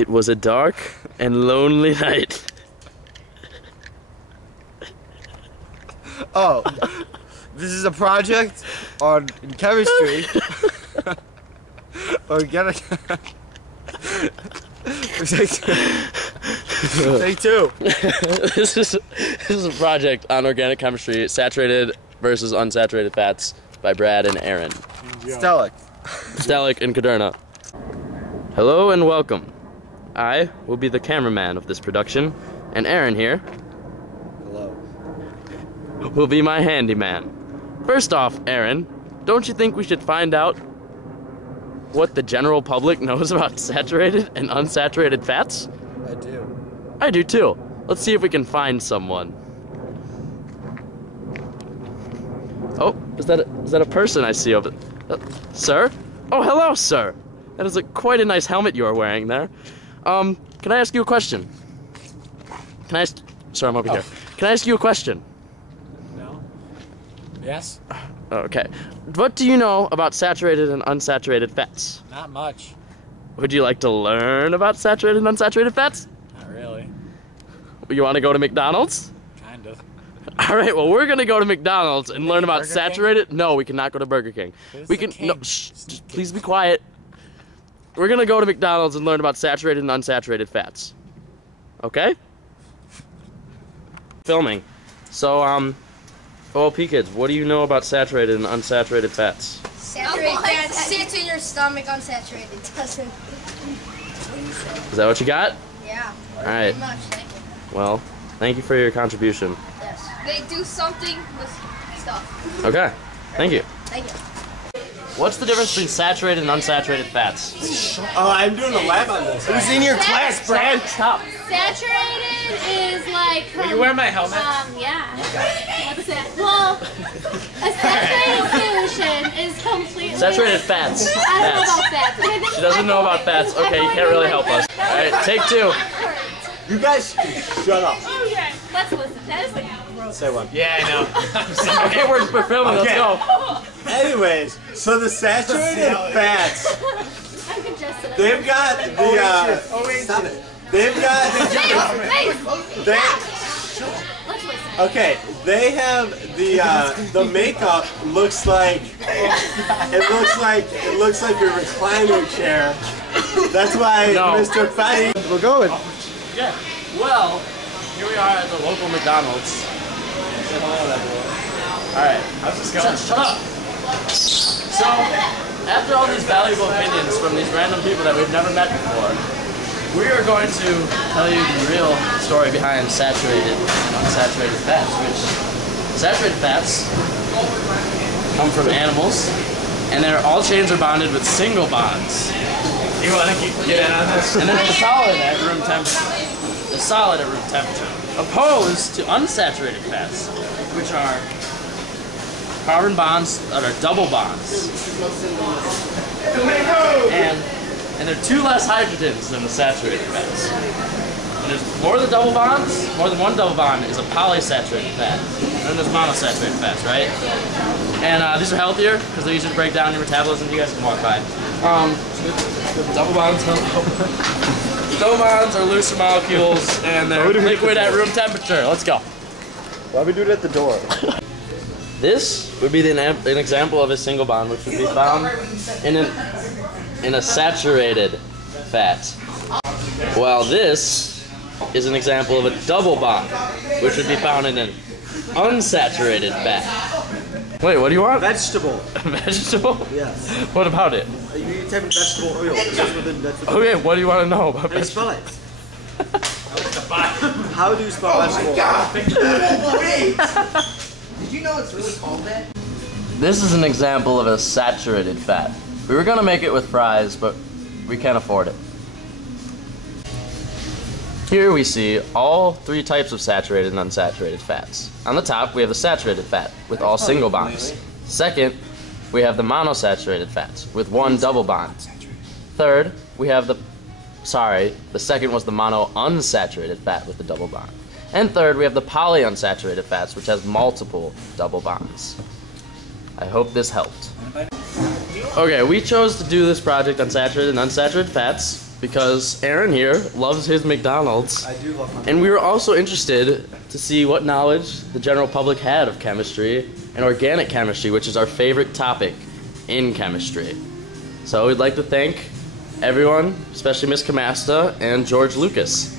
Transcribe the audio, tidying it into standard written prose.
It was a dark and lonely night. Oh, this is a project on chemistry. Organic. Take two. This is a project on organic chemistry, saturated versus unsaturated fats by Brad and Aaron. Stalik and Kaderna. Hello and welcome. I will be the cameraman of this production, and Aaron here Hello. will be my handyman. First off, Aaron, don't you think we should find out what the general public knows about saturated and unsaturated fats? I do. I do too. Let's see if we can find someone. Oh, is that a person I see over there? Sir? Oh, hello, sir. That is quite a nice helmet you are wearing there. Can I ask you a question? Sir, I'm over here. Can I ask you a question? No. Yes? Okay. What do you know about saturated and unsaturated fats? Not much. Would you like to learn about saturated and unsaturated fats? Not really. You want to go to McDonald's? Kind of. Alright, well, we're gonna go to McDonald's and learn about Burger saturated. King? No, we cannot go to Burger King. We can. No, shh, just please be quiet. We're gonna go to McDonald's and learn about saturated and unsaturated fats. Okay? Filming. So, OLP kids, what do you know about saturated and unsaturated fats? Saturated fat sits in your stomach, unsaturated doesn't. Is that what you got? Yeah. Alright. Pretty much, thank you. Well, thank you for your contribution. Yes. They do something with stuff. Okay. Thank you. Thank you. What's the difference between saturated and unsaturated fats? Oh, I'm doing a lab on this. Who's in your class, Brad? Stop. Saturated is like. Will you wear my helmet? Yeah. What's that? Well, a saturated solution is completely. Saturated fats. I don't know about fats. Okay, this She doesn't know about fats. Okay, you can't really help us. Alright, take two. You guys shut up. Okay, let's listen. That is like. Say one. Yeah, I know. Okay, we're filming. Let's Okay. go. Anyways, so the saturated fats, I'm congested. they've got the, stop it. They've got, Let's listen. okay, they have the makeup looks like, it looks like your recliner chair. That's why No. Mr. Fatty. We're going. Okay. Well, here we are at the local McDonald's. Alright. How's this going? Shut up! So, after all these valuable opinions from these random people that we've never met before, we are going to tell you the real story behind saturated and unsaturated fats, which saturated fats come from animals, and all chains are bonded with single bonds. You want to get in on this? And they're solid at room temperature. They're solid at room temperature. Opposed to unsaturated fats, which are carbon bonds that are double bonds. And there are two less hydrogens than the saturated fats. And there's more than double bonds, more than one double bond is a polysaturated fat. And then there's monosaturated fats, right? And these are healthier because they're easier to break down in your metabolism. You guys can walk by. Double bonds double bonds are looser molecules and they're liquid at room temperature. Let's go. Why we do it at the door? This would be an example of a single bond, which would be found in a saturated fat. While this is an example of a double bond, which would be found in an unsaturated fat. Wait, what do you want? Vegetable. Vegetable? Yes. What about it? You type in vegetable oil. It's just within vegetable. Okay, what do you want to know about How do you vegetable? spell it? How do you spell vegetable? Did you know it's really called that? This is an example of a saturated fat. We were gonna make it with fries, but we can't afford it. Here we see all three types of saturated and unsaturated fats. On the top, we have the saturated fat with all single bonds. Second, we have the monosaturated fats with one double bond. Third, we have the second was the mono-unsaturated fat with the double bond. And third, we have the polyunsaturated fats, which has multiple double bonds. I hope this helped. Okay, we chose to do this project on saturated and unsaturated fats because Aaron here loves his McDonald's. I do love And we were also interested to see what knowledge the general public had of chemistry and organic chemistry, which is our favorite topic in chemistry. So we'd like to thank everyone, especially Miss Camasta and George Lucas.